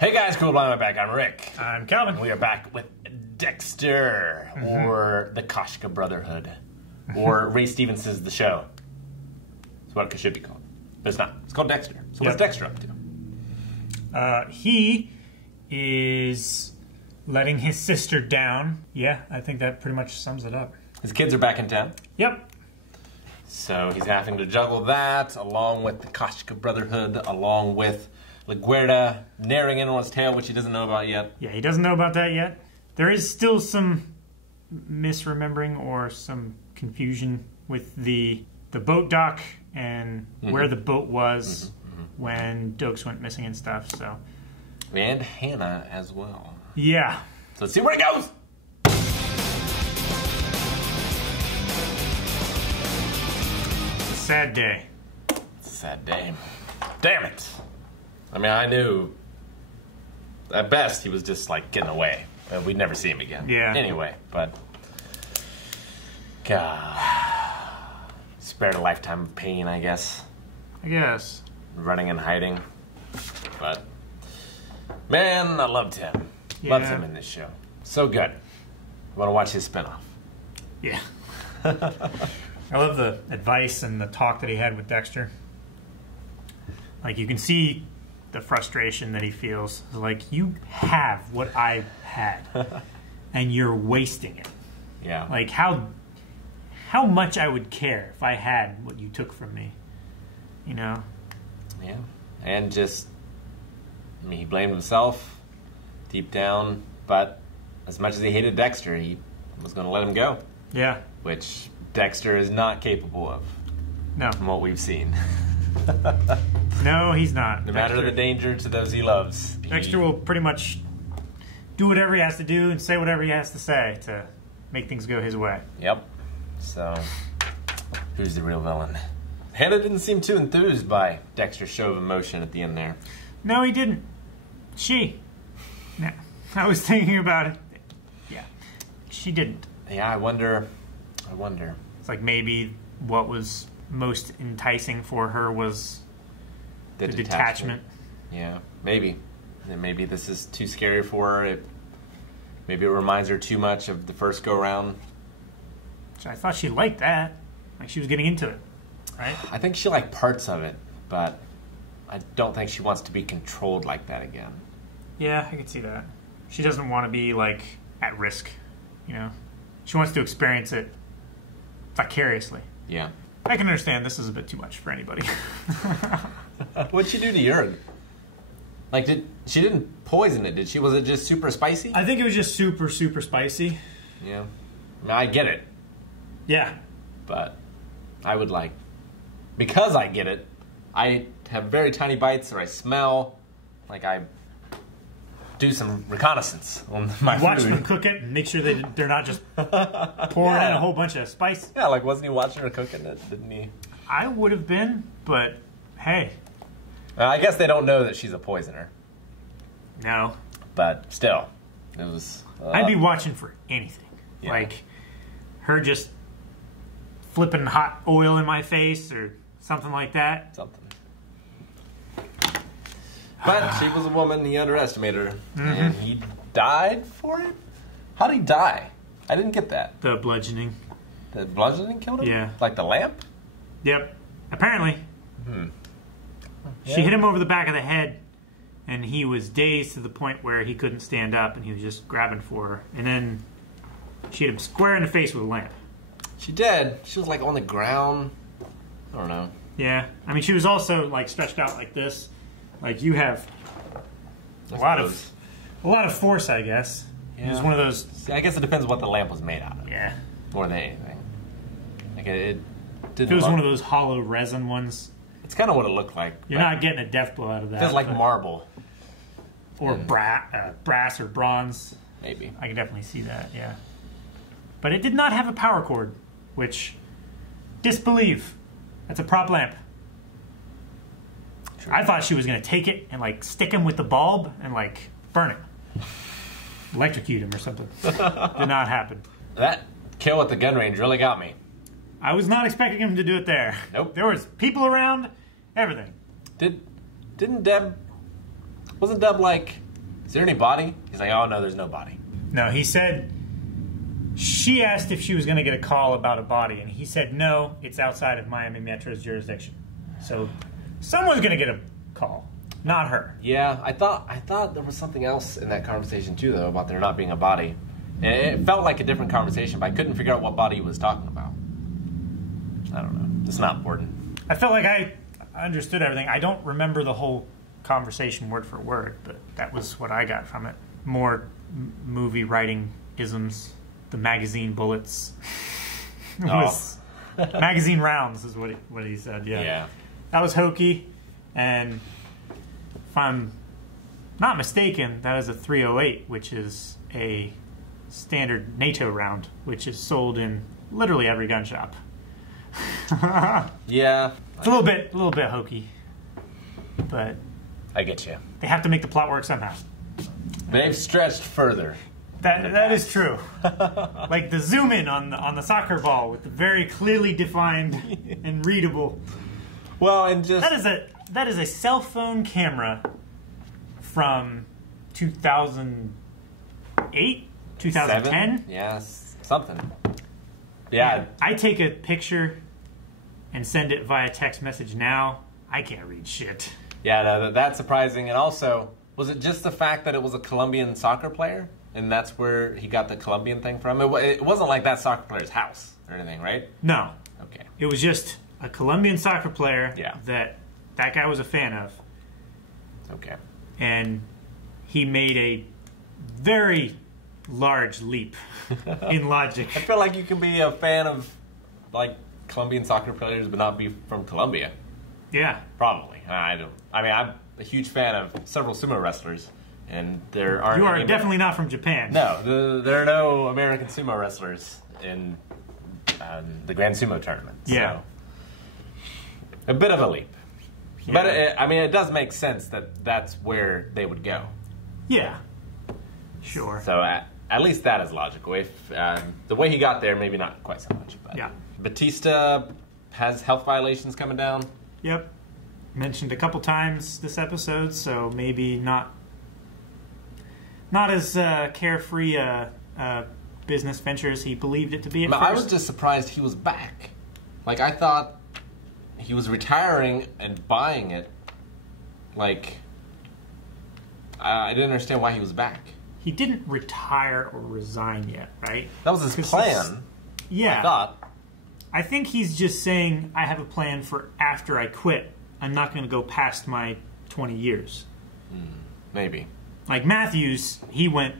Hey guys, cool blind back. I'm Rick. I'm Calvin. We are back with Dexter, or the Koshka Brotherhood, or Ray Stevenson's The Show. That's what it should be called. But it's not. It's called Dexter. So what's Dexter up to? He is letting his sister down. Yeah, I think that pretty much sums it up. His kids are back in town. Yep. So he's having to juggle that, along with the Koshka Brotherhood, along with LaGuerta narrowing in on his tail, which he doesn't know about yet. Yeah, he doesn't know about that yet. There is still some misremembering or some confusion with the boat dock and where the boat was when Dokes went missing and stuff. So, and Hannah as well. Yeah. So let's see where it goes. It's a sad day. It's a sad day. Damn it. I mean, I knew at best he was just like getting away. We'd never see him again. Yeah. Anyway, but God, spared a lifetime of pain, I guess. I guess. Running and hiding. But man, I loved him. Yeah. Loved him in this show. So good. I want to watch his spinoff. Yeah. I love the advice and the talk that he had with Dexter. Like, you can see the frustration that he feels. Like, you have what I had, and you're wasting it. Yeah. Like, how much I would care if I had what you took from me, you know? Yeah. And just, I mean, he blamed himself deep down, but as much as he hated Dexter, he was going to let him go. Yeah. Which Dexter is not capable of. No. From what we've seen. No, he's not. No matter the danger to those he loves. Dexter will pretty much do whatever he has to do and say whatever he has to say to make things go his way. Yep. So, who's the real villain? Hannah didn't seem too enthused by Dexter's show of emotion at the end there. No, he didn't. She. No. I was thinking about it. Yeah. She didn't. Yeah, I wonder. It's like maybe what was most enticing for her was the detachment. Yeah, maybe. And maybe this is too scary for her. Maybe it reminds her too much of the first go-round. So I thought she liked that. Like, she was getting into it, right? I think she liked parts of it, but I don't think she wants to be controlled like that again. Yeah, I can see that. She doesn't want to be, like, at risk, you know? She wants to experience it vicariously. Yeah. I can understand this is a bit too much for anybody. What'd she do to Jurg? Like, she didn't poison it, did she? Was it just super spicy? I think it was just super, super spicy. Yeah. I mean, I get it. Yeah. But I would like, because I get it, I have very tiny bites, or I smell, like I do some reconnaissance on my food. Watch them cook it and make sure they're not just pouring in a whole bunch of spice. Yeah, like, wasn't he watching her cooking it? Didn't he? I would have been, but hey. I guess they don't know that she's a poisoner. No. But still, it was... I'd be watching for anything. Yeah. Like, her just flipping hot oil in my face or something like that. Something. But she was a woman, he underestimated her. And he died for it? How did he die? I didn't get that. The bludgeoning. The bludgeoning killed him? Yeah. Like the lamp? Yep. Apparently. Yeah. She hit him over the back of the head, and he was dazed to the point where he couldn't stand up, and he was just grabbing for her. And then she hit him square in the face with a lamp. She did. She was like on the ground. I don't know. Yeah. I mean, she was also like stretched out like this. Like, you have a lot of force, I guess. Yeah. It was one of those... See, I guess it depends what the lamp was made out of. Yeah. More than anything. Like, it didn't if it was one of those hollow resin ones... It's kind of what it looked like. You're not getting a death blow out of that. It feels like marble. Or brass or bronze. Maybe. I can definitely see that, yeah. But it did not have a power cord, which... Disbelieve. That's a prop lamp. True. I thought she was going to take it and, like, stick him with the bulb and, like, burn it. Electrocute him or something. Did not happen. That kill at the gun range really got me. I was not expecting him to do it there. Nope. There was people around, everything. Didn't Deb... Wasn't Deb, like, is there any body? He's like, oh, no, there's no body. No, he said, she asked if she was going to get a call about a body, and he said, no, it's outside of Miami Metro's jurisdiction. So someone's going to get a call, not her. Yeah, I thought there was something else in that conversation, too, though, about there not being a body. And it felt like a different conversation, but I couldn't figure out what body he was talking about. I don't know. It's not important. I felt like I understood everything. I don't remember the whole conversation word for word, but that was what I got from it. More movie writing isms, the magazine bullets. Magazine rounds is what he said. Yeah, that was hokey, and if I'm not mistaken, that is a 308, which is a standard NATO round, which is sold in literally every gun shop. Yeah, it's a little bit hokey, but I get you. They have to make the plot work somehow. They've stretched further. That is true. Like the zoom in on the soccer ball with the very clearly defined and readable. Well, and just that is a cell phone camera from 2008, 2010. Yes, something. Yeah. I take a picture and send it via text message now. I can't read shit. Yeah, no, that's surprising. And also, was it just the fact that it was a Colombian soccer player? And that's where he got the Colombian thing from? It wasn't like that soccer player's house or anything, right? No. Okay. It was just a Colombian soccer player that guy was a fan of. Okay. And he made a very large leap in logic. I feel like you can be a fan of, like, Colombian soccer players but not be from Colombia. Yeah. Probably. I'm a huge fan of several sumo wrestlers. And there aren't. You are definitely not from Japan. No, there are no American sumo wrestlers in the Grand Sumo tournament. Yeah, so, a bit of a leap, but it does make sense that that's where they would go. Yeah, sure. So at least that is logical. If the way he got there, maybe not quite so much. But yeah, Batista has health violations coming down. Yep, mentioned a couple times this episode, so maybe not as carefree business venture as he believed it to be at first. I was just surprised he was back. Like, I thought he was retiring and buying it. Like, I didn't understand why he was back. He didn't retire or resign yet, right? That was his plan. Yeah. I thought. I think he's just saying, I have a plan for after I quit. I'm not going to go past my 20 years. Maybe. Like Matthews, he went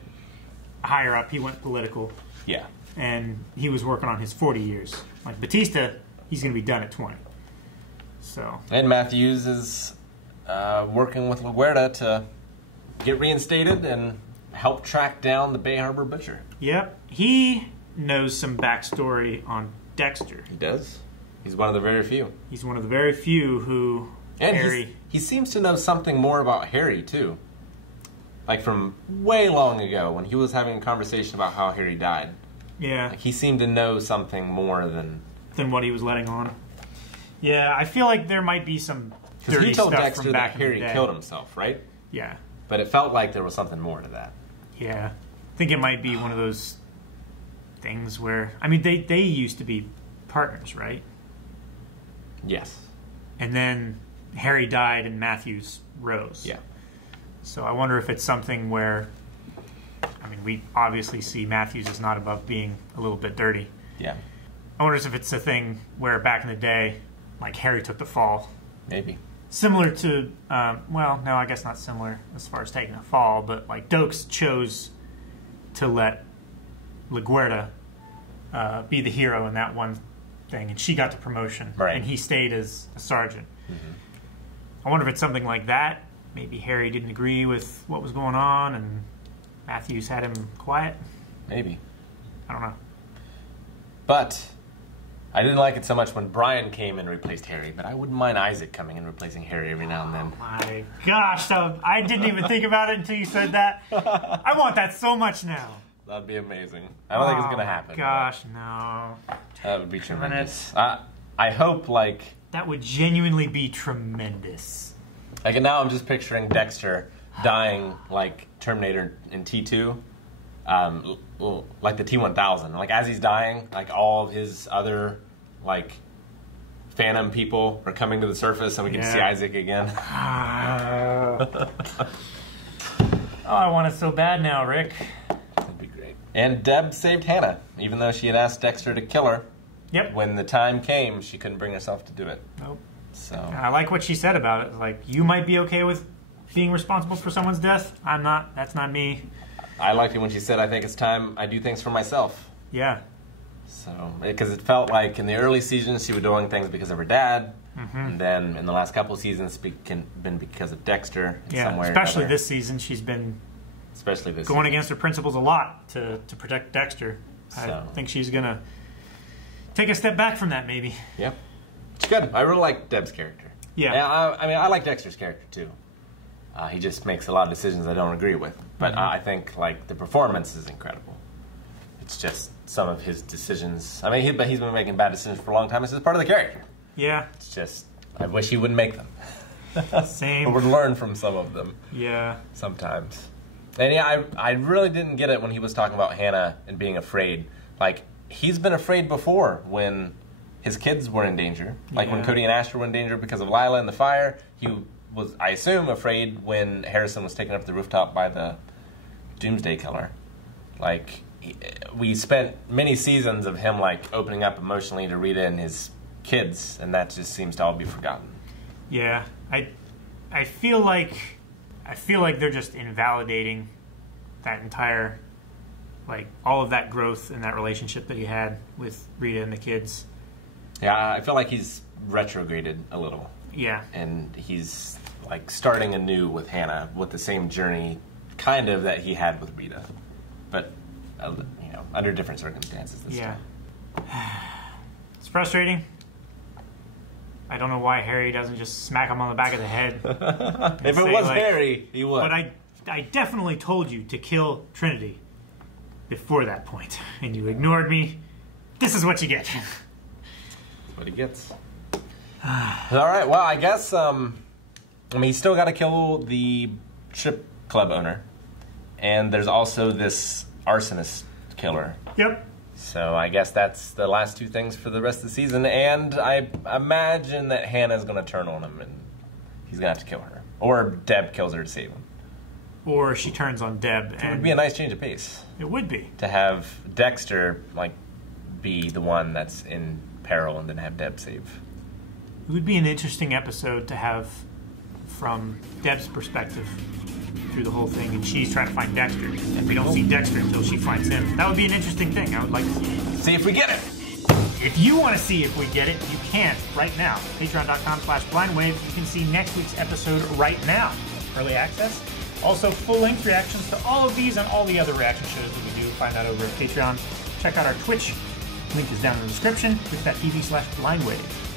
higher up. He went political. Yeah. And he was working on his 40 years. Like Batista, he's going to be done at 20. So. And Matthews is working with LaGuardia to get reinstated and help track down the Bay Harbor Butcher. Yep. He knows some backstory on Dexter. He does. He's one of the very few. He's one of the very few who... And he seems to know something more about Harry, too. Like from way long ago when he was having a conversation about how Harry died. Yeah. Like he seemed to know something more than what he was letting on. Yeah, I feel like there might be some dirty he told stuff Dexter from back that Harry in the day. killed himself, right? Yeah. But it felt like there was something more to that. Yeah. I think it might be one of those things where... I mean, they used to be partners, right? Yes. And then Harry died and Matthews rose. Yeah. So I wonder if it's something where... I mean, we obviously see Matthews is not above being a little bit dirty. Yeah. I wonder if it's a thing where back in the day, like Harry took the fall. Maybe. Similar to, well, no, I guess not similar as far as taking a fall, but like Dokes chose to let LaGuardia be the hero in that one thing, and she got the promotion, right. And he stayed as a sergeant. Mm-hmm. I wonder if it's something like that. Maybe Harry didn't agree with what was going on, and Matthews had him quiet. Maybe. I don't know. But I didn't like it so much when Brian came and replaced Harry, but I wouldn't mind Isaac coming and replacing Harry every now and then. Oh my gosh, I didn't even think about it until you said that. I want that so much now. That'd be amazing. I don't think it's going to happen. Gosh, no. That would be tremendous. I hope, like... That would genuinely be tremendous. Like, now I'm just picturing Dexter dying like Terminator in T2, like the T-1000. Like as he's dying, like all of his other like Phantom people are coming to the surface, and we get to see Isaac again. Oh, I want it so bad now, Rick. That'd be great. And Deb saved Hannah, even though she had asked Dexter to kill her. Yep. When the time came, she couldn't bring herself to do it. Nope. So I like what she said about it. Like, you might be okay with being responsible for someone's death. I'm not. That's not me. I liked it when she said, I think it's time I do things for myself. Yeah. So, because it felt like in the early seasons she was doing things because of her dad, and then in the last couple of seasons been because of Dexter. Yeah, especially this season, she's been going against her principles a lot to protect Dexter. I think she's going to take a step back from that, maybe. Yep. It's good. I really like Deb's character. Yeah. And I mean, I like Dexter's character, too. He just makes a lot of decisions I don't agree with. But I think, like, the performance is incredible. It's just some of his decisions. I mean, he's been making bad decisions for a long time. It's just part of the character. Yeah. It's just, I wish he wouldn't make them. Same. Or would learn from some of them. Yeah. Sometimes. And yeah, I really didn't get it when he was talking about Hannah and being afraid. Like, he's been afraid before when his kids were in danger. Like when Cody and Asher were in danger because of Lila and the fire. He was, I assume, afraid when Harrison was taken up the rooftop by the Doomsday Killer. Like, we spent many seasons of him, like, opening up emotionally to Rita and his kids, and that just seems to all be forgotten. Yeah. I feel like they're just invalidating that entire, like, all of that growth in that relationship that he had with Rita and the kids. Yeah, I feel like he's retrograded a little. Yeah. And he's, like, starting anew with Hannah with the same journey, kind of, that he had with Rita. But, you know, under different circumstances this time. It's frustrating. I don't know why Harry doesn't just smack him on the back of the head. If it was like, Harry, he would. But I definitely told you to kill Trinity before that point, and you ignored me. This is what you get. That's what he gets. All right, well, I guess, I mean, he's still got to kill the strip club owner. And there's also this arsonist killer. Yep. So I guess that's the last two things for the rest of the season. And I imagine that Hannah's going to turn on him and he's going to have to kill her. Or Deb kills her to save him. Or she turns on Deb. It would be a nice change of pace. It would be. To have Dexter, like, be the one that's in peril and then have Deb save. It would be an interesting episode to have from Deb's perspective through the whole thing, and she's trying to find Dexter. And we don't see Dexter until she finds him. That would be an interesting thing. I would like to see if we get it. If you want to see if we get it, you can right now. Patreon.com/blindwave. You can see next week's episode right now. Early access. Also, full-length reactions to all of these and all the other reaction shows that we do. Find that over at Patreon. Check out our Twitch. Link is down in the description. Twitch.tv/blindwave.